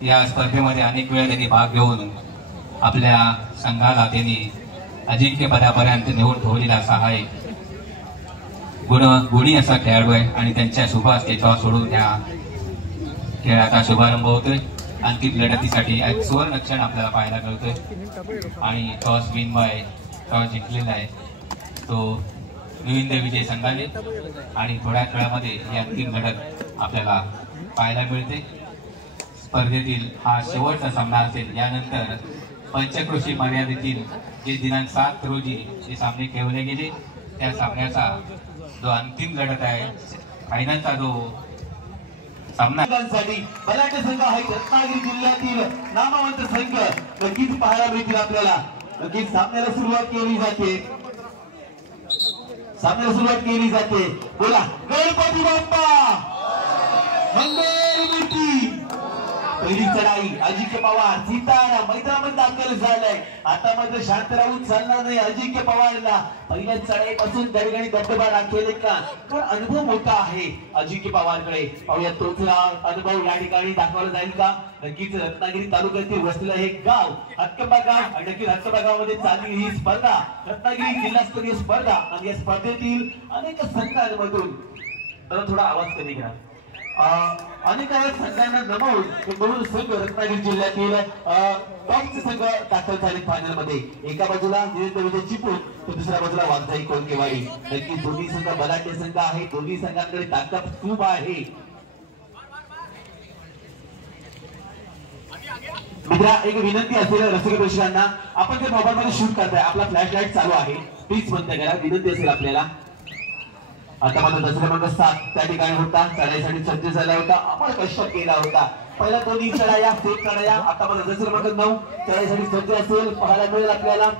या स्पर्धेमध्ये अनेक वेळा त्यांनी भाग घेऊन आपल्या संघाला त्यांनी अजिंक्यपदापर्यंत नेऊन ठेवलेला असा हा एक गुणी असा खेळाडू आहे आणि त्यांच्या शुभ हस्ते सोडून त्या खेळाचा शुभारंभ होतोय। अंतिम लढतीसाठी एक सुवर्ण क्षण आपल्याला पाहायला मिळतोय आणि टॉस विन बाय टॉस जिंकलेला आहे तो निविंद विजय संघाने आणि थोड्या वेळामध्ये ही अंतिम लढत आपल्याला पाहायला मिळते। स्पर्धेतील हा शेवटचा सामना असेल। यानंतर पंचक्रोशी मर्यादेतील जे दिनांक 7 रोजी जे सामने खेळवले गेले त्या सामन्याचा जो अंतिम लढत आहे फायनलचा जो सामना बलाढ्य संघ आहे रत्नागिरी जिल्ह्यातील नामवंत संघ नक्कीच पाहायला मिळतील आपल्याला। नक्कीच सामन्याला सुरुवात केली जाते बोला गणपती बाप्पा मंगलमूर्ती। पहिली चढाई अजिंक्य पवार सीतारा मैदानामध्ये दाखल झालाय। आता मात्र शांत राहून चालणार नाही अजिंक्य पवारला पहिल्या चढाईपासून त्या ठिकाणी दबदबा राखेल का तर अनुभव मोठा आहे अजिंक्य पवारकडे। पाहूया तोच अनुभव या ठिकाणी दाखवला जाईल का। नक्कीच रत्नागिरी तालुक्यातील वसलेलं हे गाव हक्कंबा गाव आणि नक्कीच हक्कंबा गावामध्ये चालली ही स्पर्धा रत्नागिरी जिल्हास्तरीय स्पर्धा आणि या स्पर्धेतील अनेक संघांमधून थोडा आवाज कमी करा अनेक संघांना नमवून दोन संघ रत्नागिरी जिल्ह्यातील टॉपचे संघ दाखल झाले फायनल मध्ये। एका बाजूला निविंद विजय चिपळूण तर दुसऱ्या बाजूला वाघजाई कोळकेवाडी। नक्की दोन्ही संघ बलाढ्य संघ आहे। दोन्ही संघांकडे ताकद खूप आहे। मित्रा एक विनंती असेल रसिक प्रेक्षकांना आपण जे मोबाईल मध्ये शूट करताय आपला फ्लॅश लाईट चालू आहे प्लीज बंद करा विनंती असेल आपल्याला। आता मात्र दसरा क्रमांक 7 त्या ठिकाणी होता चढाईसाठी सज्ज झाला होता अमर कष्ट केला होता। पहिला दोन्ही चढाया सेट चढाया आता मात्र दसरा क्रमांक 9 चढाईसाठी सज्ज असेल पाहायला मिळेल आपल्याला।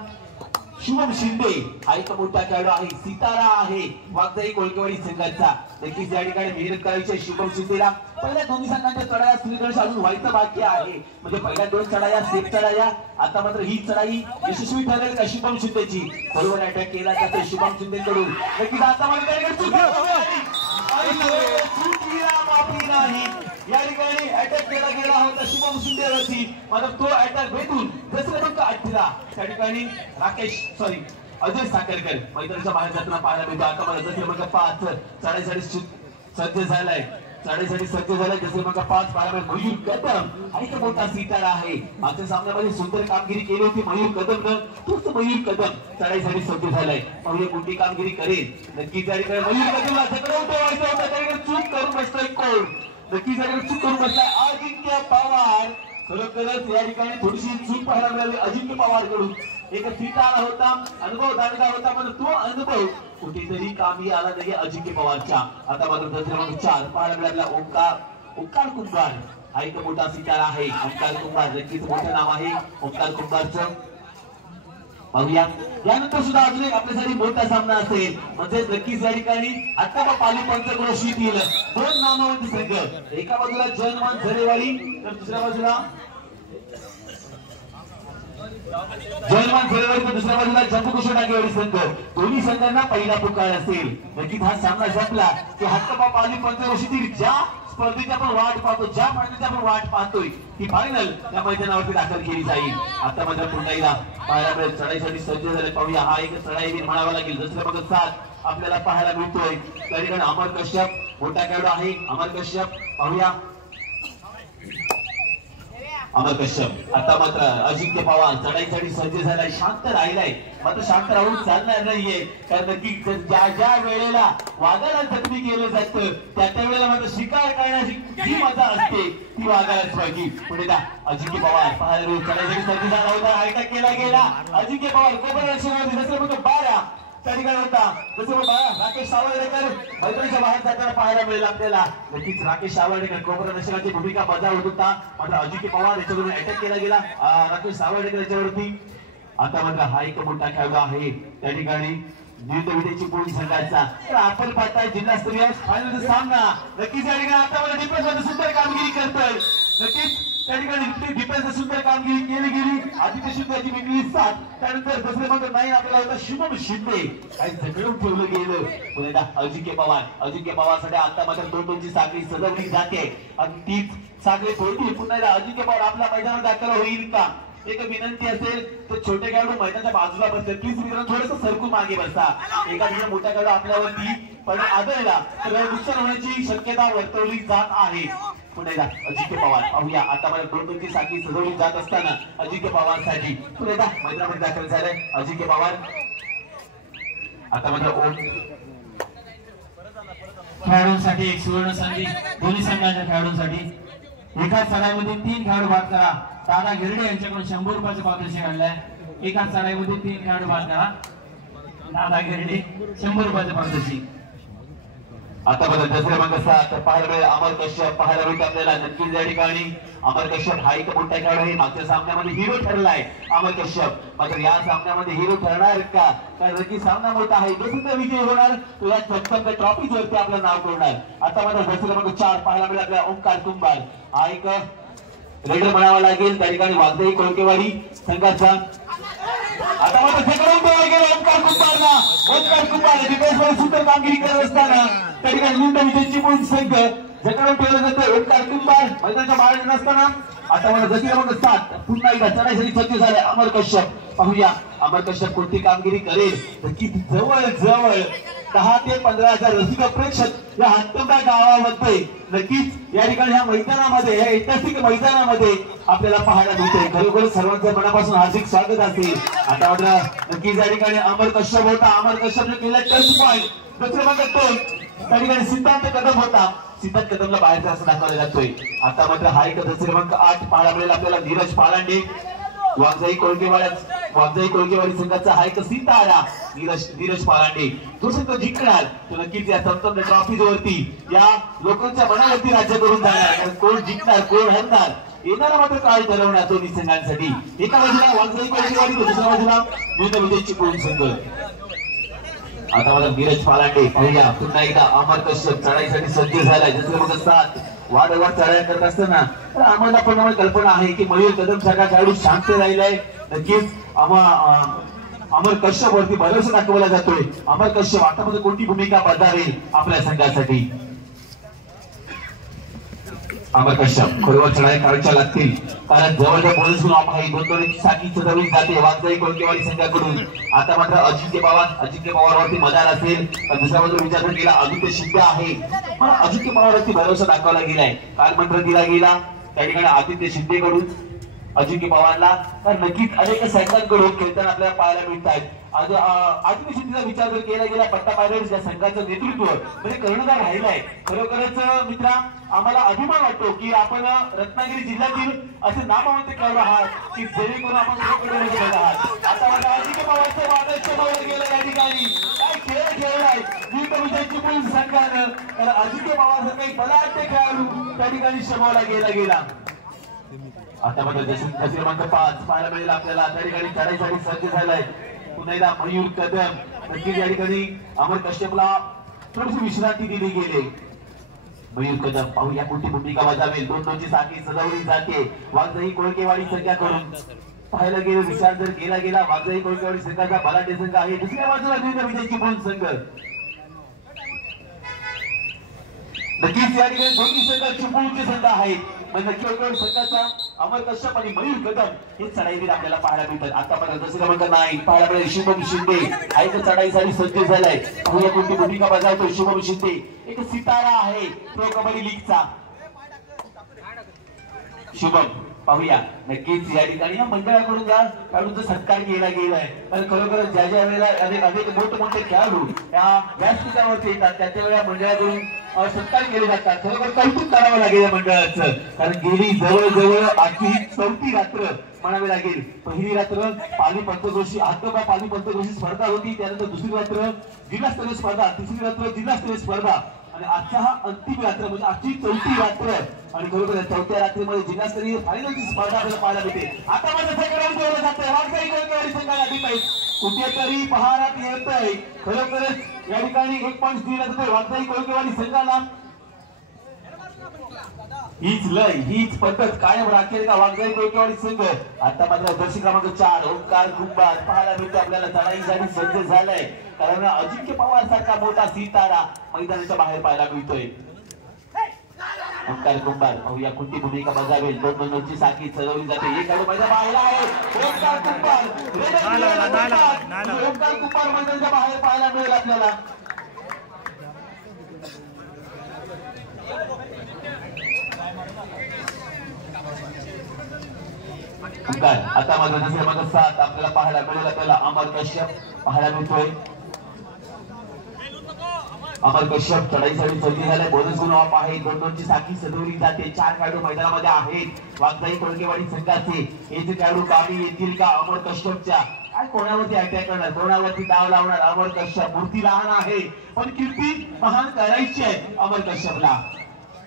शुभम शिंदे हा एक मोठा खेळाडू आहे सितारा आहे वाघजाई कोळकेवाडी संघाचा। नक्कीच या ठिकाणी मेहनत करायची शुभम शिंदेला। पहिल्या दोन्ही संघांच्या चढाया सुनिर्देश अजून व्हायचं बाकी आहे म्हणजे पहिल्या दोन चढाया सेट चढाया आता मात्र ही चढाई यशस्वी ठरेल का शुभम शिंदेची बरोबर अटॅक केला जातो शुभम शिंदेकडून। नक्कीच आता मात्र माफी नाही या ठिकाणी अटॅक केला गेला होता शुभम शिंदेवरती मात्र तो अटॅक भेटून दसरा क्रमांक 18 त्या ठिकाणी अजय साखरकर मैदानाच्या बाहेर जाताना पाहायला मिळतो। आता मला दसरा क्रमांक 5 चढाईसाठी सज्ज झालाय दसरा क्रमांक 5 पाहायला मयूर कदम आणि तो मोठा सितारा आहे। मागच्या सामन्यामध्ये सुंदर कामगिरी केली होती मयूर कदम तोच मयूर कदम चढाईसाठी सज्ज झालाय। पाहूया कोणती कामगिरी करेल। नक्कीच या ठिकाणी मयूर कदमला झगडवतो व्हायचं चूक करून बसतोय कोण नक्कीच चूक करून बसलाय अजिंक्य पवार। खरोखरच या ठिकाणी थोडीशी चूक पाहायला मिळाली अजिंक्य पवार कडून। एक सितारा होता अनुभव दांडगा होता पण तो अनुभव कुठेतरी कामी आला नाही अजिंक्य पवारच्या। आता मात्र दसरा क्रमांक 4 पाहायला मिळाला ओंकार कुंभार हा एक मोठा सितारा आहे। ओंकार कुंभार नक्कीच मोठं नाव आहे ओंकार कुंभारचं। पाहूया यानंतर सुद्धा अजून एक आपल्यासाठी मोठा सामना असेल म्हणजे नक्कीच या ठिकाणी आता पाली पंचक्रोशीतील दोन नामवंत संघ एका बाजूला जनमान झरेवाडी तर दुसऱ्या बाजूला दुसऱ्या बाजूला जम्बूकुशा टाकेवाडी संघ। दोन्ही संघांना पहिला पुकार असेल। नक्कीच हा सामना जपला की हक्कबा पाली पंचक्रोशीतील ज्या स्पर्धेची आपण वाट पाहतो ज्या फायनलची आपण वाट पाहतोय ती फायनल या मैदानावरती दाखल केली जाईल। आता मात्र पुन्हा एकदा पाहायला मिळेल चढाईसाठी सज्ज झाले। पाहूया हा एक चढाई म्हणावा लागेल दसरा क्रमांक 7 आपल्याला पाहायला मिळतोय। त्या ठिकाणी अमर कश्यप मोठा खेळाडू आहे अमर कश्यप। पाहूया अमर कश्यप आता मात्र अजिंक्य पवार चढाईसाठी सज्ज झालाय शांत राहिलाय मात्र शांत राहून चालणार नाहीये कारण नक्की ज्या वेळेला वाघाला जखमी केलं जातं त्या वेळेला मात्र शिकार करण्याची जी मजा असते ती वाघालाच पाहिजे। पुढे अजिंक्य पवार पाहायला चढाईसाठी सज्ज झाला होता अटॅक केला गेला अजिंक्य पवार दसरा क्रमांक 12 त्या ठिकाणी होता दसरा राकेश सावळेकर मैदानाच्या बाहेर जाताना पाहायला मिळेल आपल्याला। नक्कीच राकेश सावळेकर कोबरा रक्षकाची भूमिका बजावत होता मात्र अजिंक्य पवार याच्यावरून अटॅक केला गेला राकेश सावळेकर याच्यावरती। आता मात्र हा एक मोठा खेळाडू आहे त्या ठिकाणी निविंद विजय चिपळूण संघाचा। तर आपण पाहताय जिल्हास्तरीय फायनलचा सामना नक्कीच या ठिकाणी आता मला डिफेन्स मध्ये सुंदर कामगिरी करतोय नक्कीच त्या ठिकाणी डिफेन्स सुंदर कामगिरी केली गेली. आदित्य शिंदेची मिळली 7. त्यानंतर दुसरे क्रमांक 9 आपल्याला होता शुभम शिंदे. काही झगडून ठेवलं गेलं. पुन्हा अजिंक्य पवारसाठी आता मात्र 2-2ची साखळी सजवली जाते आणि तीच साखळी फोडली. पुन्हा अजिंक्य पवार आपल्या मैदानात दाखल होईल का? एक विनंती असेल तर छोटे खेळाडू मैदानाच्या बाजूला बसले. प्लीज मित्रांनो थोडंसं सरकून मागे बसा. एखादा मोठा खेळाडू आपल्यावरती पण आदळला तर नुकसान होण्याची शक्यता वर्तवली जात आहे. पुन्हा अजिंक्य पवार पाहूया. आता मला 2-2ची साखळी सजवली जात असताना अजिंक्य पवारसाठी पुन्हा मैदानामध्ये दाखल झालाय अजिंक्य पवार. आता मात्र ओम खेळाडूंसाठी एक सुवर्ण संधी दोन्ही संघाच्या खेळाडूंसाठी. एकाच चढाईमध्ये 3 खेळाडू बाद करा. दादा गिरडे यांच्याकडून 100 रुपयाचं पारितोषिक आणलंय. एकाच चढाईमध्ये 3 खेळाडू बाद करा. दादा गिरडे 100 रुपयाचं पारितोषिक. आता बघा दुसरे क्रमांक 7 पाहायला मिळेल अमर कश्यप. पाहायला मिळते आपल्याला नक्कीच या ठिकाणी अमर कश्यप हा एक मोठा खेळाडू आहे. मागच्या सामन्यामध्ये हिरो ठरलाय अमर कश्यप. मात्र या सामन्यामध्ये हिरो ठरणार का? कारण की सामना मोठा आहे. जो सुद्धा विजय होणार तो या चक्कर ट्रॉफी वरती आपलं नाव कोरणार. आता मात्र दुसरे क्रमांक 4 पाहायला मिळेल आपल्याला ओंकार कुंभार. हा एक रेडर म्हणावा लागेल त्या ठिकाणी वाघजाई कोळकेवाडी संघाचा. आता मात्र झगडून ठेवला गेला ओंकार कुंभारला. ओंकार कुंभार डिफेन्समध्ये सुंदर कामगिरी करत असताना त्या ठिकाणी मुंबई विजयची पूर्ण संघ झगडून ठेवलं जातं. ओंकार कुंभार मैदानाच्या बाहेर नसताना आता मला जशी क्रमांक 7 पुन्हा एकदा चढाईसाठी सज्ज झाले अमर कश्यप. पाहूया अमर कश्यप कोणती कामगिरी करेल. तर किती जवळ 10 ते 15,000 रसिक प्रेक्षक या हत्तोंडा गावामध्ये नक्कीच या ठिकाणी ह्या मैदानामध्ये या ऐतिहासिक मैदानामध्ये आपल्याला पाहायला मिळते. खरोखर सर्वांचं मनापासून हार्दिक स्वागत असेल. आता मात्र नक्कीच या ठिकाणी अमर कश्यप होता. अमर कश्यपने केला टच पॉईंट. दुसरे क्रमांक 2 त्या ठिकाणी सिद्धांत कदम होता. सिद्धांत कदमला बाहेरचा असं दाखवला जातोय. आता मात्र हा एक दुसरे क्रमांक 8 पाहायला मिळेल आपल्याला नीरज पालांडे. वाघजाई कोळकेवाडी संघाचा हा एक सितारा नीरज पालांडे. तो संघ जिंकणार तो नक्कीच या संपूर्ण ट्रॉफीवरती या लोकांच्या मनावरती राज्य करून जाणार. कारण कोण जिंकणार कोण हरणार येणारा मात्र काळ ठरवणार दोन्ही संघांसाठी. एका बाजूला वाघजाई कोळकेवाडी दुसऱ्या बाजूला मुंबई विजयची पूर्ण संघ. आता मला नीरज पालांडे पाहूया. पुन्हा एकदा अमर कश्यप चढाईसाठी सज्ज झालाय. जसं बघा 7 वारंवार चढाई करत असताना तर आम्हाला पण कल्पना आहे की मयूर कदम सारखा खेळाडू शांत राहिलाय. नक्कीच अमर कश्यप वरती भरोसा दाखवला जातोय. अमर कश्यप आतामध्ये कोणती भूमिका बजावेल आपल्या संघासाठी. अमर कश्यप खरोखर चढाई करायच्या लागतील कारण जवळजवळ बोनस ऑफ आहे. 2-2ची साखळी सजवली जाते वाघजाई कोळकेवाडी संघाकडून. आता मात्र अजिंक्य पवारवरती मदार असेल तर दुसऱ्या बाजूला विचार केला आदित्य शिंदे आहे. मला अजिंक्य पवारवरती भरोसा दाखवला गेलाय. काल मंत्र दिला गेला त्या ठिकाणी आदित्य शिंदेकडून अजिंक्य पवारला. तर नक्कीच अनेक संघांकडून खेळताना आपल्याला पाहायला मिळत आहेत. आदित्य शिंदेचा विचार जर केला गेला पट्टा पायरेट्स या संघाचं नेतृत्व म्हणजे कर्णधार राहिलाय. खरोखरच मित्रा आम्हाला अभिमान वाटतो की आपण रत्नागिरी जिल्ह्यातील असे नामवंत खेळाडू आहात की जेणेकरून आपण आहात. आता मला अजिंक्य पवारचं वादळ गेलं या ठिकाणी काय खेळ खेळलाय विजयची पूर्ण संघानं. तर अजिंक्य पवार काही बलाढ्य खेळाडू त्या ठिकाणी शमवला गेला. आता बघा दुसरे क्रमांक 5 पाहायला मिळेल आपल्याला त्या ठिकाणी चढाईसाठी सज्ज झालाय पुन्हा एकदा मयूर कदम. नक्कीच या ठिकाणी अमर कश्यपला थोडीशी विश्रांती दिली गेली. मयूर कदम पाहूया कोणती भूमिका बजावेल. 2-2ची साखळी सजवली जाते वाघजाई कोळकेवाडी संघाकडून. पाहायला गेलं विचार जर केला गेला वाघजाई कोळकेवाडी संघाचा बलाढ्य संघ आहे. दुसऱ्या बाजूला विजयची पूर्ण संघ. नक्कीच या ठिकाणी दोन्ही संघ चिपळूणचे संघ आहेत. नक्की संघाचा अमर कश्यप आणि मयूर कदम हे चढाईवीर आपल्याला पाहायला मिळतात. आतापर्यंत दुसरे क्रमांक 9 पाहायला मिळेल शुभम शिंदे. हा एक चढाईसाठी सज्ज झालाय. पाहूया कोणती भूमिका बजावतो शुभम शिंदे. एक सितारा आहे प्रो कबड्डी लीगचा शुभम. पाहूया नक्कीच या ठिकाणी या मंडळाकडून या खेळाडूंचा सत्कार केला गेलाय. कारण खरोखर ज्या वेळेला अनेक मोठमोठे खेळाडू या व्यासपीठावरती येतात त्या वेळेला मंडळाकडून सत्कार केले जातात. खरोखर कौतुक करावं लागेल या मंडळाचं. कारण गेली जवळजवळ आजची 4थी रात्र म्हणावी लागेल. पहिली रात्र पाली पंचक्रोशी हातोबा पाली पंचक्रोशी स्पर्धा होती. त्यानंतर दुसरी रात्र जिल्हास्तरीय स्पर्धा, तिसरी रात्र जिल्हास्तरीय स्पर्धा आणि आजचा हा अंतिम रात्र म्हणजे आजची 4थी रात्र. आणि खरोखर 4थ्या रात्रीमध्ये जिल्हास्तरीय फायनलची स्पर्धा आपल्याला पाहायला मिळते. आता माझं ठेवलं जातंय वाघजाई कोळकेवाडी संघाला डिफेन्स कुठेतरी पहारात येत आहे. खरोखरच या ठिकाणी 1 पॉईंट दिला जातोय वाघजाई कोळकेवाडी संघाला. हीच लय हीच पद्धत कायम राखेल का वाघजाई कोळकेवाडी संघ? आता मात्र दर्शक क्रमांक 4 ओंकार कुंभार पाहायला मिळतो आपल्याला चढाईसाठी सज्ज झालाय, कारण अजिंक्य पवार सारखा मोठा सितारा मैदानाच्या बाहेर पाहायला मिळतोय. ओंकार कुंभार पाहूया कोणती भूमिका बजावेल. 2 नंबरची साखळी चढवली जाते, एक खेळाडू मैदान बाहेर आहे. ओंकार कुंभार ओंकार कुंभार मैदानाच्या बाहेर पाहायला मिळेल आपल्याला. आता माझा दुसऱ्या क्रमांक 7 आपल्याला पाहायला मिळेल. आपल्याला अमर कश्यप पाहायला मिळतोय. अमर कश्यप चढाईसाठी सज्ज झालाय. बोनस गुण ऑफ आहे. 2-2 ची साखळी सजवली जाते. 4 खेळाडू मैदानामध्ये आहेत वाघजाई कोळकेवाडी संघाचे. हे जे खेळाडू कामी येतील का अमर कश्यपच्या? काय कोणावरती अटॅक करणार, कोणावरती डाव लावणार अमर कश्यप? मूर्ती लहान आहे पण कीर्ती महान करायची आहे अमर कश्यपला.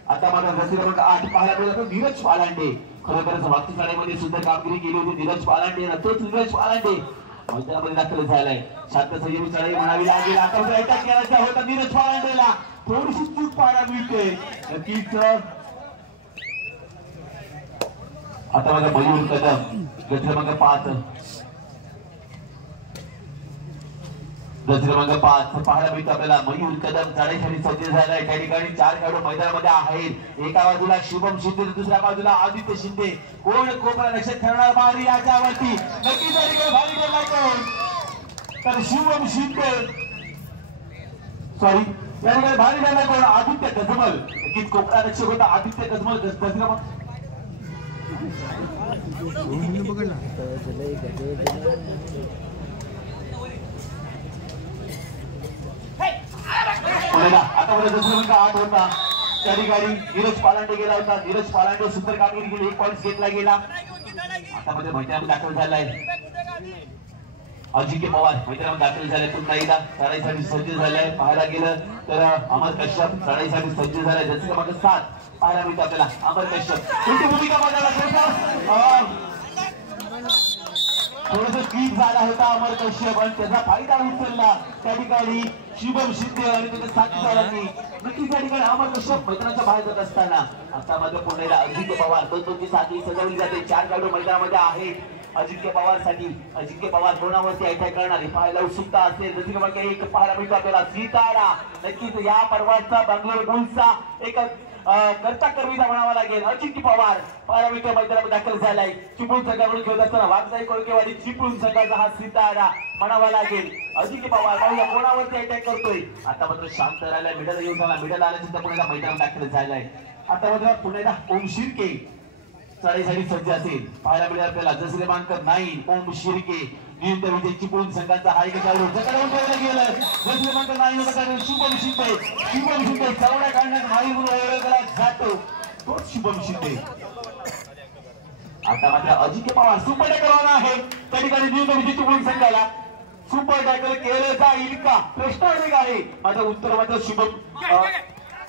आता मला दुसरी क्रमांक 8 पाहायला मिळतो नीरज पालांडे. खरोखरच वागती शाळेमध्ये सुद्धा कामगिरी केली होती नीरज पालांडे. तोच नीरज पालांडे मैदानामध्ये दाखल झालाय. शांत संयमी चढाई म्हणावी लागेल. आता अटॅक करायचा होता नीरज पालांडेला, थोडीशी चूक पाहायला मिळते नक्कीच. आता माझा मयूर कदम क्रमांक 5 क्रमांक 5 पाहायला मिळतो आपल्याला. मयूर कदम चढाईसाठी सज्ज झालाय. त्या ठिकाणी 4 खेळाडू मैदानामध्ये आहेत. एका बाजूला शुभम शिंदे, दुसऱ्या बाजूला आदित्य शिंदे. कोण कोपरा लक्षात ठरणार भारी याच्यावरती? नक्कीच भारी ठरला कोण? तर शुभम शिंदे सॉरी या ठिकाणी भारी ठरला कोण? आदित्य गजमल. नक्कीच कोपरा लक्ष होता आदित्य गजमल. आता मला दुसरा क्रमांक 8 होता. त्या ठिकाणी नीरज पालांडे गेला होता. नीरज पालांडे सुंदर कामगिरी केली, 1 पॉईंट घेतला गेला. आता मध्ये मैदानात दाखल झालाय अजिंक्य पवार. मैदानात दाखल झालाय पुन्हा एकदा चढाईसाठी सज्ज झालाय. पाहायला गेलं तर अमर कश्यप चढाईसाठी सज्ज झालाय. दुसरा क्रमांक 7 पाहायला मिळतो आपल्याला अमर कश्यप. कोणती भूमिका बजावला? थोडस स्पीड झाला होता अमर कश्यप आणि त्याचा फायदा उचलला त्या ठिकाणी शुभम शिंदे आणि त्याच्या साथीदारांनी. नक्कीच त्या ठिकाणी अमर कश्यप मैदानाच्या बाहेर जात असताना आता मात्र पुण्याला अजिंक्य पवार 2-2 ची साखळी सजवली जाते. 4 खेळाडू मैदानामध्ये आहेत अजिंक्य पवार साठी. अजिंक्य पवार कोणावरती अटॅक करणार पाहायला उत्सुकता असेल. दुसरी क्रमांक 1 पाहायला मिळतो आपल्याला सितारा. नक्कीच या पर्वाचा बंगलोर बुल्सचा एक करता करवीचा म्हणावा लागेल अजिंक्य पवार. पाहायला मिळतो मैदानामध्ये दाखल झालाय. चिपळूण संघाकडून खेळत असताना वाघजाई कोळकेवाडी चिपळूण संघाचा हा सितारा म्हणावा लागेल अजिंक्य पवार. पाहूया कोणावरती अटॅक करतोय. आता मात्र शांत राहिला. मिडल येऊन झाला. मिडल आल्यानंतर पुण्याला मैदानात दाखल झालाय. आता मात्र पुण्याला ओम शिर्के चढाईसाठी सज्ज असेल. पाहायला मिळेल आपल्याला दुसरे क्रमांक 9 ओम शिर्के. नियुक्त विजय चिपळूण संघाचा हा एक खेळाडू जकडवून ठेवलं गेलं. दुसरे क्रमांक 9 होता शुभम शिंदे. शुभम शिंदे चवड्या काढण्यात माही म्हणून ओळखला जातो तोच शुभम शिंदे. आता मात्र अजिंक्य पवार सुपर टॅकल आहे त्या ठिकाणी नियुक्त विजय चिपळूण संघाला. सुपर टॅकल केलं जाईल का प्रश्न आहे. माझं उत्तर मात्र शुभम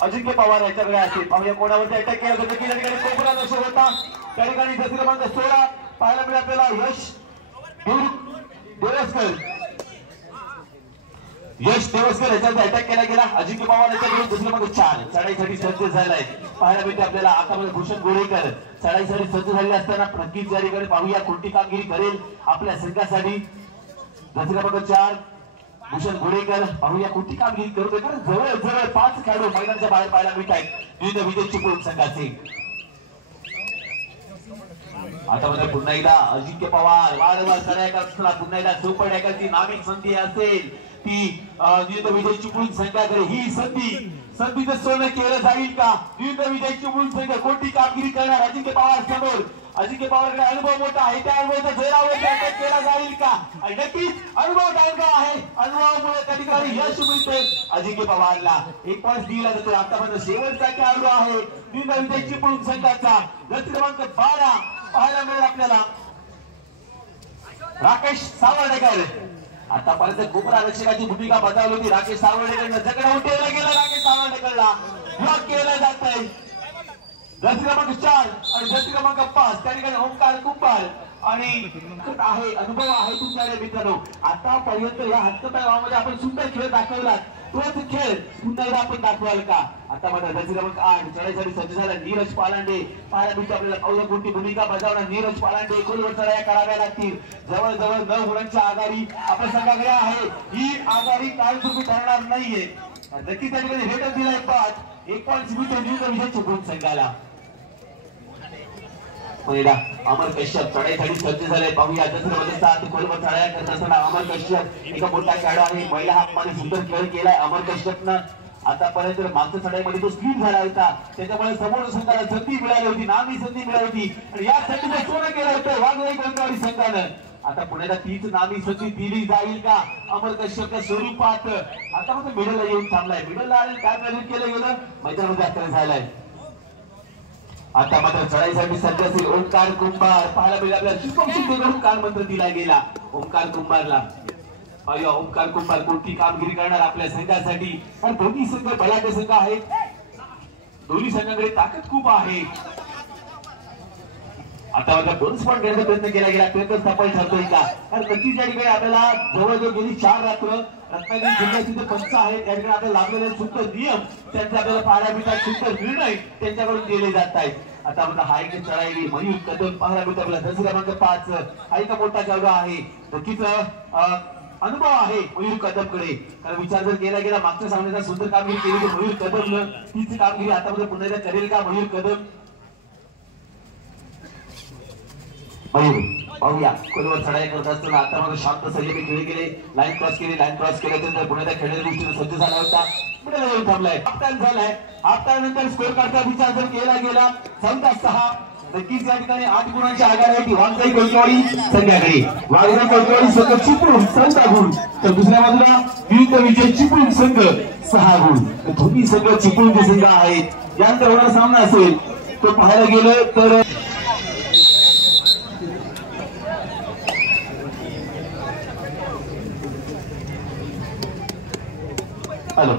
अजिंक्य पवार याच्याकडे असेल. पाहूया कोणावरती अटॅक केला होता. त्या ठिकाणी कोपरा लक्ष होता. त्या ठिकाणी दुसरी क्रमांक 16 पाहायला मिळेल आपल्याला यश देवस्कर. यश देवस्कर याच्यावर अटॅक केला गेला. अजिंक्य पवार याच्याकडे दुसरी क्रमांक 4 चढाईसाठी सज्ज झालाय. पाहायला मिळते आपल्याला. आता भूषण गोळेकर चढाईसाठी सज्ज झाले असताना नक्कीच या ठिकाणी पाहूया कोणती कामगिरी करेल आपल्या संघासाठी. दुसरी क्रमांक 4 भूषण गोळेकर. पाहूया कोणती कामगिरी करतोय. कारण जवळ 5 खेळाडू मैदानाच्या बाहेर पाहायला मिळत आहेत विविध विजय चिपळूण संघाचे. आता मध्ये पुन्हा एकदा अजिंक्य पवार वारंवार चढाई पुन्हा एकदा सुपर टॅकलची नामिक संधी असेल ती विविध विजय चिपळूण संघाकडे. ही संधीचं सोनं केलं जाईल का? विविध विजय चिपळूण संघ कोणती कामगिरी करणार अजिंक्य पवार समोर? अजिंक्य पवारकडे अनुभव मोठा आहे. त्या अनुभवाचा जोरावरती अटॅक केला जाईल का? आणि नक्कीच अनुभव चांगला आहे. अनुभवामुळे त्या ठिकाणी यश मिळते अजिंक्य पवारला. 1 पॉईंट दिला जातो. आतापर्यंत शेवटचा खेळाडू आहे विविध विजय चिपळूण संघाचा क्रमांक 12 पाहायला मिळेल आपल्याला राकेश सावर्डेकर. आतापर्यंत खूप रक्षकाची भूमिका बजावली होती राकेश सावर्डेकरनं. जकडवून ठेवला गेला राकेश सावर्डेकरला. ब्लॉक केलं जात आहे. क्रमांक 4 आणि क्रमांक 5 त्या ठिकाणी ओंकार कुंभार आणि आहे अनुभव आहे तुमच्याकडे मित्रांनो. आतापर्यंत या हस्तपैलवामध्ये आपण सुंदर खेळ दाखवला. तोच खेळ पुन्हा एकदा आपण दाखवाल का? आता माझा रसी क्रमांक 8 चढाईसाठी सज्ज झाला नीरज पालांडे. पाहायला मिळतो आपल्याला पावलं कोणती भूमिका बजावणार नीरज पालांडे. खोलवर चढाया कराव्या लागतील. जवळजवळ 9 गुणांच्या आघाडी आपल्या संघाकडे आहे. ही आघाडी कायमस्वरूपी ठरणार नाहीये. नक्कीच त्या ठिकाणी रेटर दिलाय 5 1 पॉईंट विजय चुकून संघाला. पहिला अमर कश्यप चढाईसाठी सज्ज झाले. पाहूया जसं 7 खोलवर चढाया करत असताना अमर कश्यप एका मोठा खेळाडू आहे. पहिला हाफमध्ये सुंदर खेळ केलाय अमर कश्यपनं. आतापर्यंत मागच्या चढाईमध्ये तो स्पीड झाला होता. त्याच्यामुळे समोर संघाला संधी मिळाली होती, नामी संधी मिळाली होती आणि या संधीचं सोनं केलं होतं वाघोळी गोंदवाडी संघानं. आता पुण्याला तीच नामी संधी दिली जाईल का अमर कश्यपच्या स्वरूपात? आता मग मिडलला येऊन थांबलाय. मिडलला आले काय प्रयत्न केलं गेलं मैदानामध्ये आक्रमण झालाय. आता मात्र चढाईसाठी सज्ज असेल ओंकार कुंभार. पाहायला मिळेल आपल्याला शुभम शिंदेकडून काल मंत्र दिला गेला ओंकार कुंभारला. पाहूया ओंकार कुंभार कोणती कामगिरी करणार आपल्या संघासाठी. कारण दोन्ही संघ बलाढ्य संघ आहेत. दोन्ही संघाकडे ताकद खूप आहे. आता मात्र बोनस पॉईंट घेण्याचा प्रयत्न केला गेला. प्रयत्न सफल ठरतोय का? कारण नक्कीच या ठिकाणी आपल्याला जवळजवळ गेली 4 रात्र रत्नागिरी जिल्ह्याचे जे पंच आहेत त्या ठिकाणी आपल्याला लागलेले सुंदर नियम त्यांचे आपल्याला पाहायला मिळतात. सुंदर निर्णय त्यांच्याकडून दिले जात आहेत. आता आपला हा एक चढाई मयूर कदम पाहायला मिळतो आपल्याला. रसी क्रमांक 5 हा एक मोठा खेळाडू आहे. नक्कीच अनुभव आहे मयूर कदमकडे. कारण विचार जर केला गेला मागच्या सामन्यात सुंदर कामगिरी केली तर मयूर कदम तीच कामगिरी आता मध्ये पुन्हा एकदा करेल का मयूर कदम? मयूर पाहूया खोलवर चढाई करत असताना आता मला शांत सैन्याने खेळ केले. लाईन क्रॉस केली. लाईन क्रॉस केल्यानंतर पुण्याच्या खेळण्याच्या दृष्टीने सज्ज झाला होता. पुण्याला येऊन थांबलाय. हाफ टाइम झालाय. हाफ टाइम नंतर स्कोर कार्डचा विचार जर केला गेला 14-6 नक्कीच या ठिकाणी 8 गुणांची आघाडी आहे वाघजाई कोळकेवाडी संघाकडे. वाघजाई कोळकेवाडी संघ चिपळूण 7 गुण तर दुसऱ्या बाजूला विरुद्ध विजय चिपळूण संघ 6 गुण. दोन्ही संघ चिपळूणचे संघ आहेत. यानंतर होणारा सामना असेल तो पाहायला गेलं तर हॅलो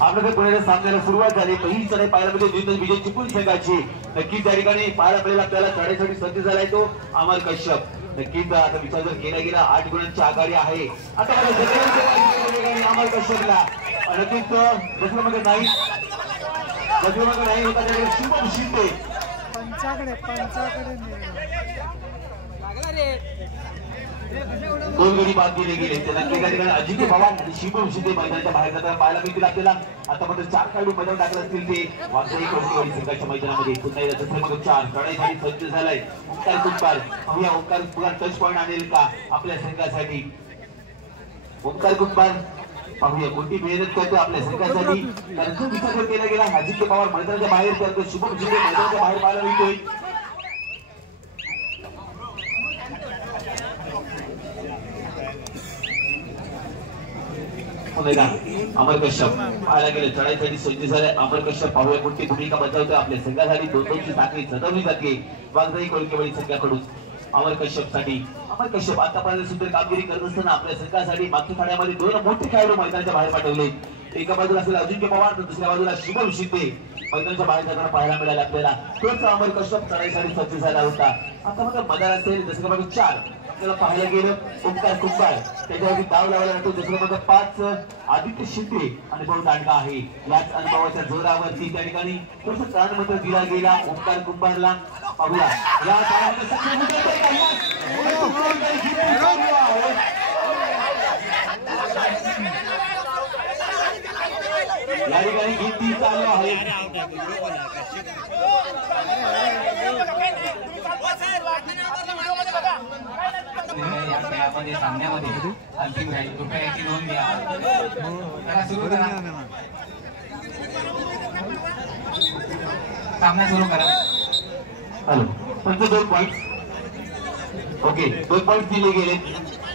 आपल्याकडे पुण्याच्या सामन्याला सुरुवात झाली. पहिली चढाई पाहायला मिळते विजय चिपळूण संघाची. नक्कीच त्या ठिकाणी पाहायला मिळेल आपल्याला चढाईसाठी सज्ज झालाय तो अमर कश्यप. नक्कीच आता विचार जर केला गेला 8 गुणांची आघाडी आहे. आता अमर कश्यपला नक्कीच जसं नाही होता त्याकडे शुभम शिंदे दोन गडी बाद दिले गेले. नक्की त्या ठिकाणी अजिंक्य पवार आणि शुभम शिंदे मैदानाच्या बाहेर जाताना पाहायला मिळतील आपल्याला. आता मध्ये 4 खेळाडू मैदान टाकले असतील ते वाघजाई कोळकेवाडी संघाच्या मैदानामध्ये. पुन्हा एकदा दुसरे मग 4 चढाईसाठी सज्ज झालाय ओंकार कुंभार. पाहूया ओंकार कुंभार टच पॉईंट आणेल का आपल्या संघासाठी? ओंकार कुंभार पाहूया कोणती मेहनत करतो आपल्या संघासाठी. कारण जो विचार केला गेला अजिंक्य पवार मैदानाच्या बाहेर त्यानंतर शुभम शिंदे मैदानाच्या बाहेर पाहायला मिळतोय. अमर कश्यप पाहायला गेले चढाईसाठी सज्ज झाले. अमर कश्यप पाहूया कोणती भूमिका बजावतोय आपल्या संघासाठी. 2-2ची साखळी सजवली जाते वाघजाई कोळकेवाडी संघाकडून अमर कश्यप साठी. अमर कश्यप आतापर्यंत सुंदर कामगिरी करत असताना आपल्या संघासाठी मागच्या खेळामध्ये 2 मोठे खेळाडू मैदानाच्या बाहेर पाठवले. एका बाजूला असेल अजिंक्य पवार तर दुसऱ्या बाजूला शुभम शिंदे मैदानाच्या बाहेर जाताना पाहायला मिळाले आपल्याला. तोच अमर कश्यप चढाईसाठी सज्ज झाला होता. आता मग मैदान असेल जसं क्रमांक 4 आपल्याला पाहायला गेलं ओंकार कुंभार त्याच्यावरती दाव लावला जातो. दुसरं क्रमांक 5 आदित्य शिंदे अनुभव दांडगा आहे. याच अनुभवाच्या जोरावरती त्या ठिकाणी थोडंसं कानमंत्र दिला गेला ओंकार कुंभारला. पाहूया या या ठिकाणी गीत चालू आहे. यामध्ये सामन्यामध्ये अंतिम राहील कृपया याची नोंद घ्या. सुरू करा सामना सुरू करा. हॅलो फक्त 2 पॉईंट ओके 2 पॉईंट दिले गेले.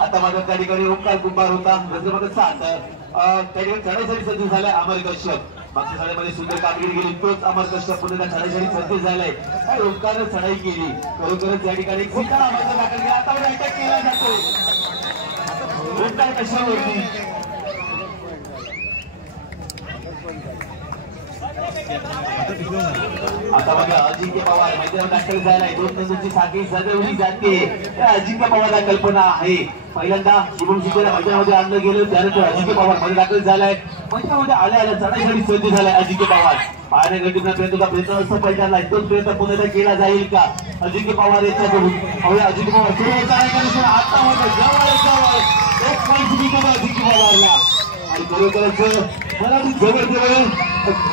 आता माझा त्या ठिकाणी ओंकार कुंभार होता. क्रमांक 7 त्या ठिकाणी चढाईसाठी सज्ज झालाय अमर कश्यप. मागच्या चढाईमध्ये सुंदर कामगिरी केली तोच अमर कश्यप पुन्हा चढाईसाठी सज्ज झालाय. काय ओंकारनं चढाई केली खरोखरच या ठिकाणी आता अटॅक केला जातो ओंकार कश्यपवरती. आता बघा अजिंक्य पवार मैदानावर दाखल झालाय. 2 नंबरची साखळी सजवली जाते. या अजिंक्य पवारला कल्पना आहे. पहिल्यांदा शुभम शिंदेला मैदानामध्ये आणलं गेलं, त्यानंतर अजिंक्य पवार मध्ये दाखल झालाय. मैदानामध्ये आल्या चढाईसाठी सज्ज झालाय अजिंक्य पवार. पाहण्या गटीचा प्रयत्न असं पहिल्यांदा तोच प्रयत्न पुन्हा केला जाईल का अजिंक्य पवार याच्याकडून. अजिंक्य पवार आता जवळ एक पॉईंट जिंकतो अजिंक्य पवारला. आणि खरोखरच मला जवळ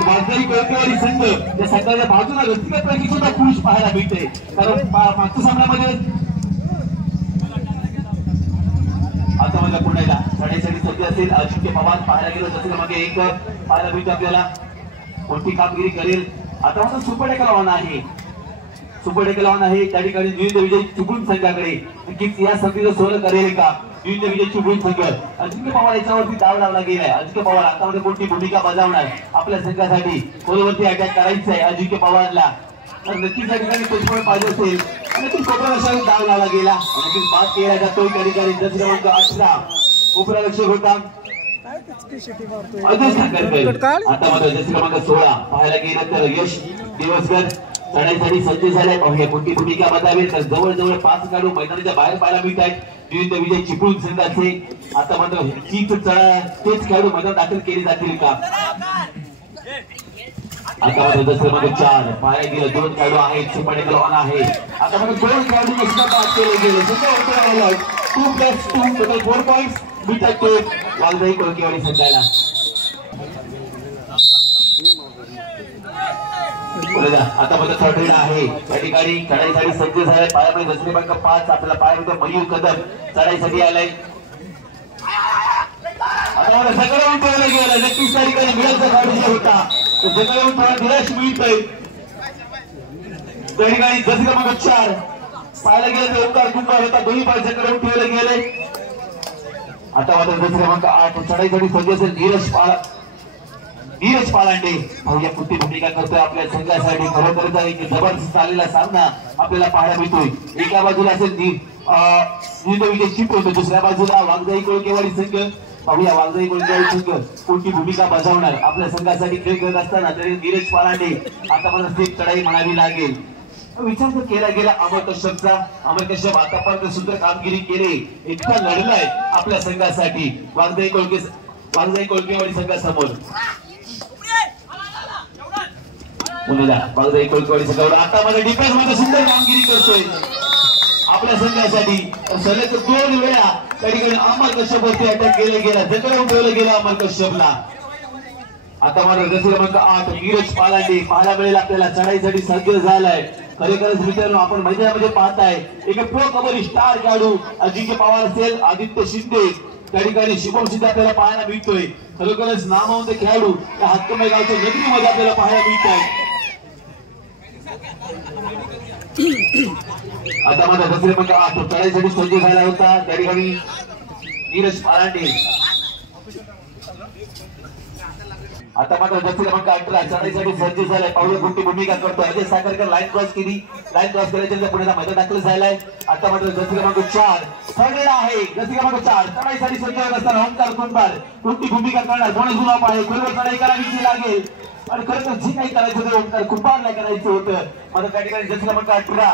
वारकरी कोळपेवाडी संघ या संघाच्या बाजूला व्यक्तिगतपैकी सुद्धा खुश पाहायला मिळते. कारण मागच्या सामन्यामध्ये आता मला पुण्याला चढाईसाठी सज्ज असेल अजिंक्य पवार. पाहायला गेलं जसं मागे एक पाहायला मिळतं आपल्याला कोणती कामगिरी करेल. आता मात्र सुपर डेकर लावणं आहे. सुपर डेकर लावणं आहे त्या ठिकाणी द्विंद विजय चुकून संघाकडे नक्कीच या संधीचं सोनं करेल का द्विंद विजय चुकून संघ. अजिंक्य पवार याच्यावरती दाव लावला गेलाय. अजिंक्य पवार आतामध्ये कोणती भूमिका बजावणार आपल्या संघासाठी कोलवरती अटॅक करायचं आहे अजिंक्य पवारला. तर नक्कीच या ठिकाणी कोचपण पाहिजे असेल आणि नक्कीच कोपरालक्षावर दाव लावला गेला. नक्कीच बाद केला जातो त्या ठिकाणी जर क्रमांक 18 कोपरालक्ष होता अजय साखरकर. आता मात्र जर क्रमांक 16 पाहायला गेलं तर यश दिवसकर चढाईसाठी सज्ज झालाय. पाहूया कोणती भूमिका बजावेल. तर जवळजवळ 5 खेळाडू मैदानाच्या बाहेर पाहायला मिळत आहेत. द्विंद विजय चिपळूण संघाचे. आता मात्र तेच खेळाडू मैदान दाखल केले जातील का. आता मात्र जर क्रमांक 4 पाहायला गेलं 2 खेळाडू आहेत. सुपर डेकर ऑन आहे. आता मात्र 2 खेळाडू सुद्धा बाद केले गेले. सुद्धा 2+2 टोटल 4 पॉईंट्स मिळतात ते वालदाई कोळकेवाडी संघाला. आता मात्र थर्ड आहे त्या ठिकाणी चढाईसाठी सज्ज झालाय. पायामध्ये जसं क्रमांक 5 आपल्याला पायामध्ये मयूर कदम चढाईसाठी आलाय. आता मला सगळं उठवलं गेलं. नक्कीच त्या ठिकाणी मिळायचा खेळाडू जे होता तो सगळं थोडा निराश मिळतोय त्या ठिकाणी. जसं क्रमांक 4 पाहायला गेलं तर ओंकार कुंभार होता. दोन्ही पाय सगळं उठवलं गेले. आता मात्र जसं क्रमांक 8 चढाईसाठी सज्ज असेल नीरज पालांडे. पाहूया कुठली भूमिका करतोय आपल्या संघासाठी. खरोखरच एक जबरदस्त चाललेला सामना आपल्याला पाहायला मिळतोय. एका बाजूला असेल द्विंद विजय चिपळूण, दुसऱ्या बाजूला वाघजाई कोळकेवाडी संघ. पाहूया वाघजाई कोळकेवाडी संघ कोणती भूमिका बजावणार आपल्या संघासाठी खेळ करत असताना. तरी नीरज पालांडे आता मला स्टेप चढाई म्हणावी लागेल. विचार तर केला गेला अमर कश्यपचा. अमर कश्यप आतापर्यंत सुंदर कामगिरी केली. इतका लढलाय आपल्या संघासाठी वाघजाई कोळकेवाडी संघासमोर. वाघजाई कोळकेवाडी संघावर आता मला डिफेन्स मध्ये सुंदर कामगिरी करतोय आपल्या संघासाठी. सलग 2 वेळा त्या ठिकाणी अमर कश्यप वरती अटॅक केला गेला. जगडे उठवलं गेलं अमर कश्यपला. आता मला जसं क्रमांक 8 नीरज पालांडे पाहायला मिळेल आपल्याला चढाईसाठी सज्ज झालाय. खरेखरच मित्रांनो आपण मैदानामध्ये पाहताय एक प्रो कबड्डी स्टार खेळाडू अजिंक्य पवार असेल, आदित्य शिंदे त्या ठिकाणी शुभम शिंदे आपल्याला पाहायला मिळतोय. खरोखरच नामवंत खेळाडू या हातकमाई गावच्या नगरीमध्ये आपल्याला पाहायला मिळत आहे. आता माझा जसं क्रमांक 8 चढाईसाठी सज्ज झाला होता त्या ठिकाणी नीरज पालांडे. आता मात्र जसं क्रमांक 18 चढाईसाठी सज्ज झालाय. पाहूया कोणती भूमिका करतो अजय साखरकर. लाईन क्रॉस केली. लाईन क्रॉस केल्याच्या पुण्याला मैदान दाखल झालाय. आता मात्र जसं क्रमांक 4 थर्ड आहे. जसं क्रमांक 4 चढाईसाठी सज्ज होत असताना ओंकार कुंभार कोणती भूमिका करणार. कोणाचं नाव आहे. खोलवर चढाई करावी लागेल आणि खरं तर जे काही करायचं होतं ओंकार कुंभारला करायचं होतं. मात्र त्या ठिकाणी जसं क्रमांक 18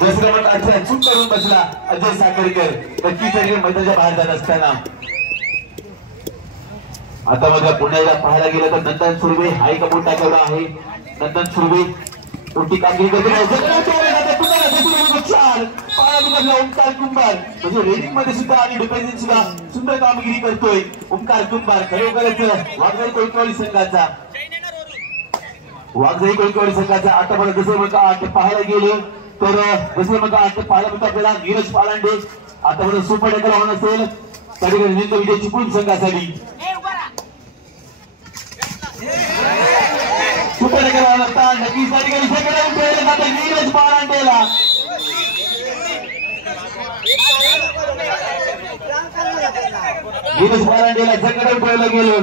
जसं क्रमांक 18 चूक करून बसला अजय साखरकर. नक्कीच मैदानाच्या बाहेर जात असताना. आता बघा पुण्याला पाहायला गेलं तर नंदन सुर्वे हा एक मोठा खेळाडू आहे. नंदन सुर्वे मोठी कामगिरी करतो. ओंकार कुंभार म्हणजे रेडिंग मध्ये सुद्धा आणि डिफेन्सिंग सुद्धा सुंदर कामगिरी करतोय ओंकार कुंभार. खरोखरच वाघजाई कोळकेवाडी संघाचा आता मला जसं मग 8 पाहायला गेलो तर जसं मग 8 पाहायला मिळतं आपल्याला नीरज पालांडे. आता मला सुपर डेकर होणार असेल त्या ठिकाणी द्विंद विजय चिपळूण संघासाठी. सुपर डेकर होणार नक्कीच त्या ठिकाणी नीरज पालांडेला. नीरज पालांडेला जगडे उठवलं गेलं.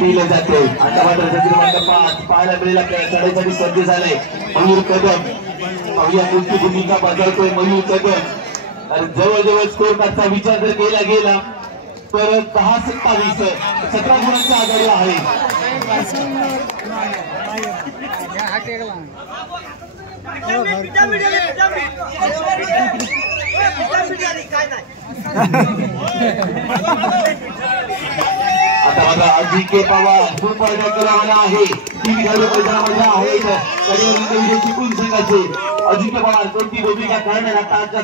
दिलं जाते. आता मात्र क्रमांक 5 पाहायला मिळेल आपल्याला चढाईसाठी सज्ज झाले मयूर कदम. पाहूया कोणती भूमिका बजावतोय मयूर कदम. तर जवळजवळ स्कोर कार्डचा विचार जर केला गेला तर 10-27 17 गुणांच्या आघाडी आहे. आता माझा अजिंक्य पवार सुपर टॅकलवाला आहे. 3 खेळाडू मैदानामध्ये आहेत चिपळूण संघाचे. अजिंक्य पवार कोणती भूमिका करणार आता आजच्या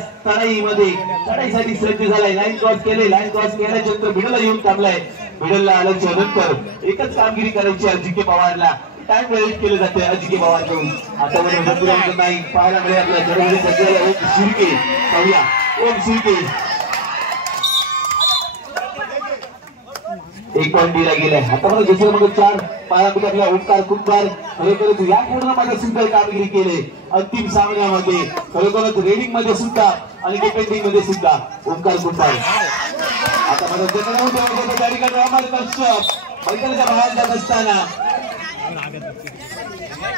चढाईसाठी सज्ज झालाय. लाईन क्रॉस केल्यानंतर मिडलला येऊन थांबलाय. मिडलला आल्याच्या नंतर एकच कामगिरी करायची अजिंक्य पवारला. टाइम वेस्ट केलं जाते अजिंक्य पवारकडून. आता नाही पाहायला मिळेल आपल्या जडवडी सध्याला ओम शिर्के पाहूया. ओम शिर्के 1 पॉईंट दिला गेलाय. आता मला दुसरं नंबर 4 पायामध्ये आपला ओंकार कुंभार खरोखरच या खेळाडूने माझ्या सुंदर कामगिरी केली. अंतिम सामन्यामध्ये खरोखरच रेडिंग मध्ये सुद्धा आणि डिफेंडिंग मध्ये सुद्धा ओंकार कुंभार. आता माझा मैदानाच्या बाहेर जात असताना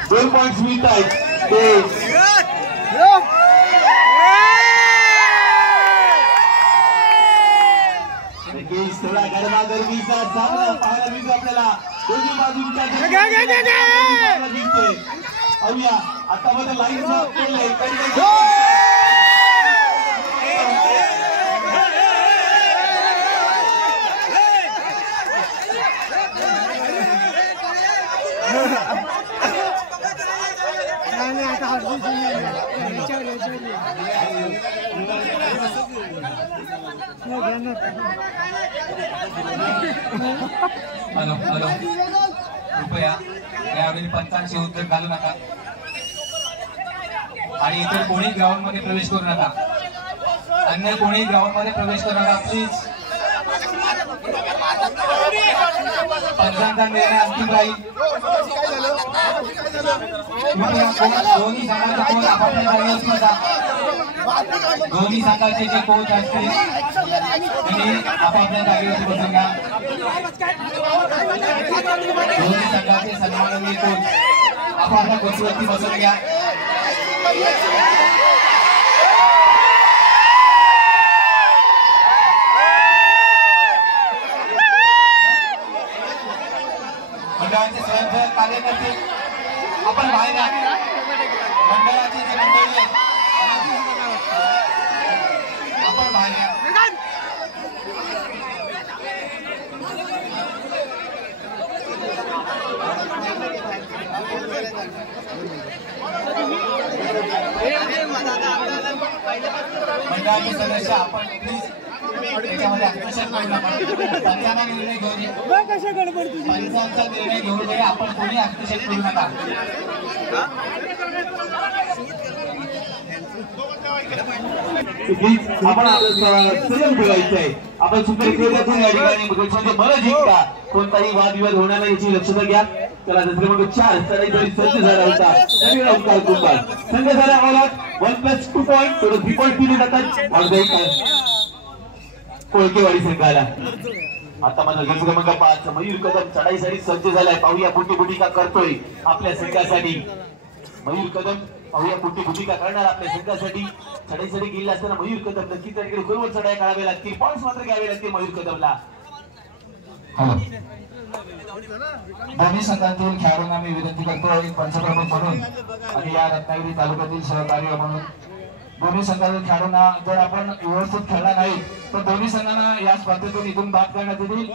2 पॉइंट्स मिळत आहेत. ते थोडा गरमागरमीचा सामना पाहायला मिळतो आपल्याला. दोन्ही बाजूंच्या आता मध्ये लाईन हॅलो कृपया यावेळी पंचांशी उद्योग घालू नका आणि इतर कोणी ग्राउंड मध्ये प्रवेश करू नका. अन्य कोणी ग्राउंड मध्ये प्रवेश करू नका प्लीज. पंचांचा निर्णय अंतिम राहील. दोन्ही संघाचे कोच आपापल्या जागेवर बसा. दोन्ही संघाचे जे कोच असतील त्यांनी आपापल्या जागेवर बसून घ्या. दोन्ही संघाचे सन्माननीय कोच आपापल्या खुर्चीवरती बसून घ्या. मंडळाचे स्वयंसेवक कार्यकर्ते आपण बाहेर या. मंडळाची जी मंडळी आहे आपण बाहेर या. मंडळाचे सदस्य आपण प्लीज त्याच्यामध्ये हस्तक्षेप करू नका. पंचांचा निर्णय घेऊन पंचांचा निर्णय घेऊन नये. आपण कोणी हस्तक्षेप करू नका. आपण संयम ठेवायचं आहे. आपण सुपर क्रीडातून या ठिकाणी मला जिंका कोणताही वादविवाद होणार नाही याची लक्षात घ्या. चला दुसरे नंबर 4 चढाईसाठी सज्ज झाला होता ओंकार कुंभार. संघ झाला ऑलआउट. 1+2 पॉईंट 3 पॉईंट दिले जातात कोळकेवाडी संघाला. आता माझा गट क्रमांक 5 मयूर कदम चढाईसाठी सज्ज झालाय. पाहूया कोणती भूमिका करतोय आपल्या संघासाठी. मयूर कदम पाहूया कोणती भूमिका करणार आपल्या संघासाठी. चढाईसाठी गेला असताना मयूर कदम नक्की त्याकडे खोलवर चढाई करावी लागतील. पॉईंट्स मात्र घ्यावे लागतील मयूर कदमला. दोन्ही संघातील खेळाडूंना मी विनंती करतो एक पंचप्रमुख म्हणून आणि या रत्नागिरी तालुक्यातील सहकार्य म्हणून दोन्ही संघातील खेळाडूंना जर आपण व्यवस्थित खेळला नाही तर दोन्ही संघांना या स्पर्धेतून इथून बाद करण्यात येईल.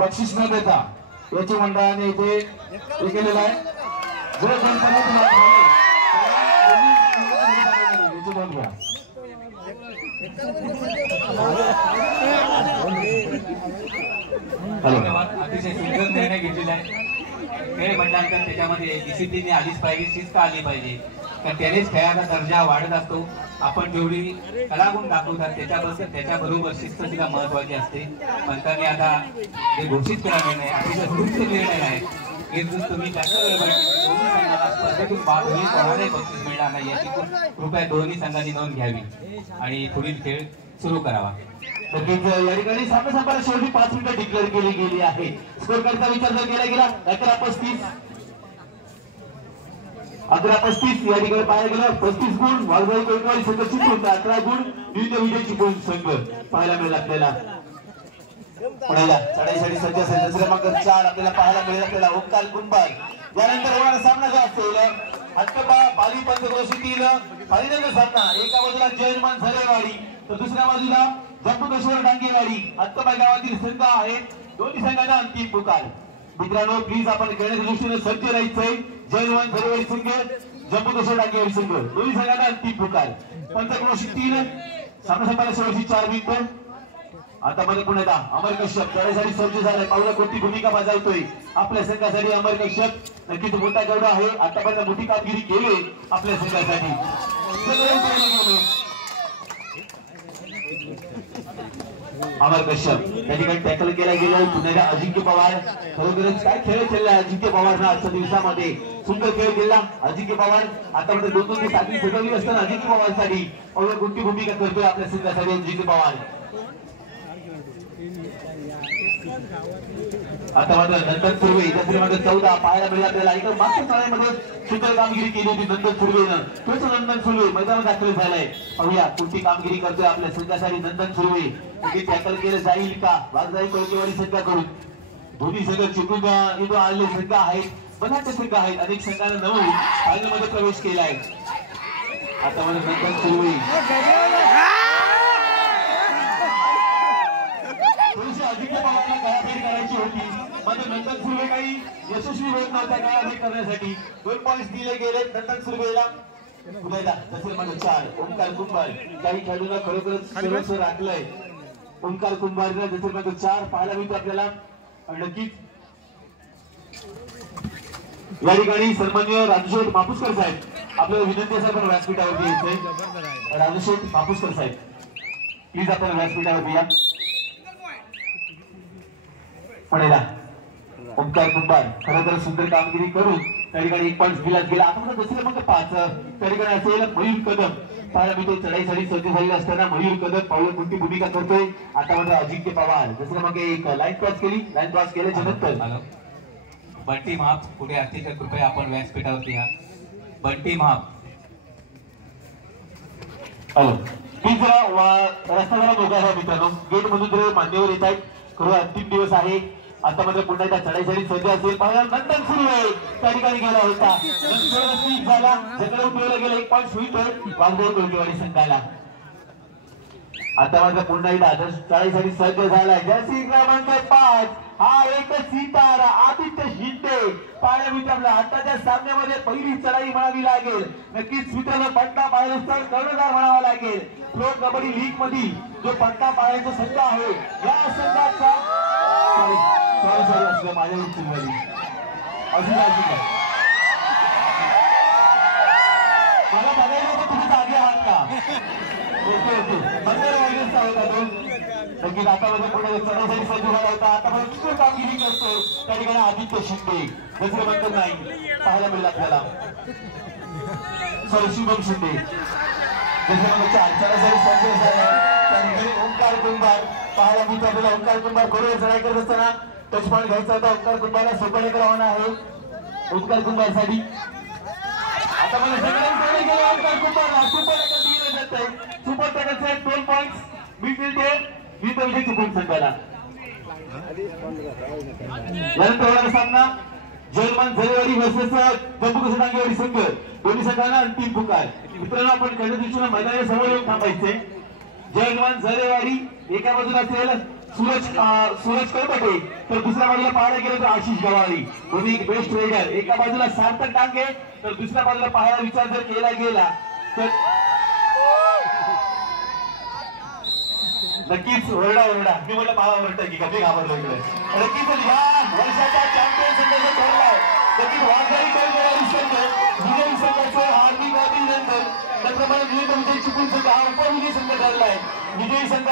बक्षीस न देता याची मंडळाने इथे हे केलेलं आहे. जो कोण धन्यवाद. अतिशय सुंदर निर्णय घेतलेला आहे. खेळ म्हटल्यानंतर त्याच्यामध्ये डिसिप्लिन आलीच पाहिजे, शिस्त आली पाहिजे. कारण त्यानेच खेळाचा दर्जा वाढत असतो. आपण जेवढी कलागुण दाखवतात त्याच्याबरोबर शिस्त तिला महत्वाची असते. पंचांनी आता जे घोषित केला निर्णय अतिशय सुंदर निर्णय आहे. तुम्ही जास्त वेळ दोन्ही संघाला स्पर्धेतून बाद होईल, कोणालाही बक्षीस मिळणार नाही याची कृपया दोन्ही संघांनी नोंद घ्यावी आणि पुढील खेळ सुरू करावा. या ठिकाणी सामन्याला शेवटी 5 मिनिटं डिक्लेअर केली गेली आहे. स्कोर कार्डचा विचार जर केला गेला 11-35 11-35 या ठिकाणी पाहायला गेलं 35 गुण वाघजाई कोळीवाडी संघ चिपळूण 11 गुण विविध विजय चिपळूण संघ पाहायला मिळेल आपल्याला. पुण्याला चढाईसाठी सज्ज असेल क्रमांक 4 आपल्याला पाहायला मिळेल आपल्याला ओंकार कुंभार. यानंतर होणारा सामना जो असेल हत्तबा बाली पंचक्रोशीतील फायनल सामना. एका बाजूला जयमान झरेवाडी तर दुसऱ्या बाजूला जंबुकेश्वर डांगेवाडी हत्तबा गावातील संघ आहेत. दोन्ही संघांना अंतिम पुकार. मित्रांनो प्लीज आपण खेळण्याच्या दृष्टीने सज्ज राहायचंय. जयमान झरेवाडी संघ जंबुकेश्वर डांगेवाडी संघ दोन्ही संघांना अंतिम पुकार. पंचक्रोशी 3 सामना संपायला शेवटची 4 मिनिटं. आता मध्ये पुन्हा अमर कश्यप चढाईसाठी सज्ज झालाय. पाहूया कोणती भूमिका बजावतोय आपल्या संघासाठी अमर कश्यप. नक्कीच मोठा गौरव आहे. आतापर्यंत मोठी कामगिरी केली आपल्या संघासाठी. अमर कश्यप या ठिकाणी टॅकल केला गेला. पुन्हा अजिंक्य पवार खरोखरच काय खेळ खेळला अजिंक्य पवारनं आजच्या दिवसामध्ये. सुंदर खेळ केला अजिंक्य पवार. आतापर्यंत 2-2 साखळी सजवली असताना अजिंक्य पवारसाठी पाहूया कोणती भूमिका करतोय आपल्या संघासाठी अजिंक्य पवार. आता मात्र नंदन सुर्वे क्रमांक 14 पाहायला मिळाला आपल्याला. एका मागच्या काळामध्ये सुंदर कामगिरी केली होती नंदन सुर्वेनं. तोच नंदन सुर्वे मैदानात दाखल झालाय. पाहूया कोणती कामगिरी करतोय आपल्या संघासाठी नंदन सुर्वे. टॅकल केलं जाईल का वाघजाई कोळीवाडी संघाकडून. दोन्ही संघ चिपळूण इथून आलेले संघ आहेत. बऱ्याच संघ आहेत. अनेक संघांना नवून फायनल मध्ये प्रवेश केलाय. आता मध्ये नंदन सुर्वे अजिंक्य पवारला गळाफेक करायची होती मात्र नंदन सुर्वे काही यशस्वी होत नव्हता गळाफेक करण्यासाठी. 2 पॉईंट्स दिले गेले नंदन सुर्वेला. पुण्याला क्रमांक 4 ओंकार कुंभार. काही खेळाडूंना खरोखरच सर्वस्व राखलंय. ओंकार कुंभारला क्रमांक 4 पाहायला मिळतो आपल्याला. नक्कीच या ठिकाणी सन्माननीय राजूशेठ मापुसकर साहेब आपल्याला विनंती असेल पण व्यासपीठावरती यायचंय. राजूशेठ मापुसकर साहेब प्लीज आपण व्यासपीठावरती या. पुण्याला ओंकार कुंभार खरोखर सुंदर कामगिरी करून त्या ठिकाणी 1 पॉईंट दिला गेला. आता दुसरे मग 5 त्या ठिकाणी असेल मयूर कदम पाहायला मिळतो. चढाईसाठी सज्ज झालेला असताना मयूर कदम पाहूया कोणती भूमिका करतोय. आता मात्र अजिंक्य पवार दुसरं मग एक लाईन क्रॉस केली. लाईन क्रॉस केल्याच्या नंतर बंटी महाप पुढे आरती कर कृपया आपण व्यासपीठावरती या. बंटी महाप हॅलो प्लीज रस्ता जरा मोकळा आहे मित्रांनो. गेट मधून जर मान्यवर येत आहेत. खरं अंतिम दिवस आहे. आता मात्र पुन्हा एकदा चढाईसाठी सज्ज असेल. पाहिला नंदन सुर्वे त्या ठिकाणी गेला होता. झाला जकडे उठवला गेला. 1 पॉईंट स्वीप वाघजाई कोळीवाडी संघाला. आता मात्र पुन्हा एकदा चढाईसाठी सज्ज झालाय. जर्सी क्रमांक 5 हा एक सितारा आदित्य शिंदे पाहायला मिळतो. आपल्या आताच्या सामन्यामध्ये पहिली चढाई म्हणावी लागेल. नक्कीच मित्रांनो पट्टा पाळण्याचा कर्णधार म्हणावा लागेल. प्रो कबड्डी लीग मध्ये जो पट्टा पाळण्याचा संघ आहे या संघाचा असलं माझ्या वृत्तीमध्ये अजून मला बघायला होतं तुम्ही जागे आहात का. ओके ओके बंदर वागेचा होता तो. नक्कीच आता मध्ये पुढे चढाईसाठी सज्ज झाला होता. आता मध्ये दुसरी कामगिरी करतो त्या ठिकाणी आदित्य शिंदे दुसरे बंदर नाही पाहायला मिळेल आपल्याला. सॉरी शुभम शिंदे चढाईसाठी सज्ज झाला. त्या ठिकाणी ओंकार कुंभार पाहायला मिळतो आपल्याला. ओंकार कुंभार बरोबर चढाई करत असताना टच पॉईंट घ्यायचा होता. ओंकार कुंभारला सोपडेकर रवाना आहे. ओंकार कुंभारसाठी आता मला सगळ्यांनी गेला. ओंकार कुंभारला सुपर टॅकल दिलं जात आहे. सुपर टॅकलचे 2 पॉईंट्स मिळतील विजय चिपळूण संघाला. यानंतर होणारा सामना जयमान झरेवाडी वर्सेस जंबुकेश्वर डांगेवाडी संघ. दोन्ही संघांना अंतिम पुकार. मित्रांनो आपण खेळण्याच्या दृष्टीने मैदानाच्या समोर येऊन थांबायचे. जयमान झरेवाडी एका बाजूला असेल सूरज कळपटे तर दुसऱ्या बाजूला पाहायला गेलं तर आशिष गवारी. दोन्ही बेस्ट रेडर. एका बाजूला सार्थक डांगे तर दुसऱ्या बाजूला पाहायला विचार जर केला गेला तर नक्कीच ओरडा मी म्हटलं मला ओरडतं की कधी घाबरलो इकडे. नक्कीच ह्या वर्षाचा चॅम्पियन संघाचा ठरलाय. नक्कीच वाघजाई कोळीवाडी संघ विजयी संघाचं हार्दिक अभिनंदन. त्याप्रमाणे विजय चिपळूण संघ हा उपविजयी संघ ठरलाय. विजयी संघ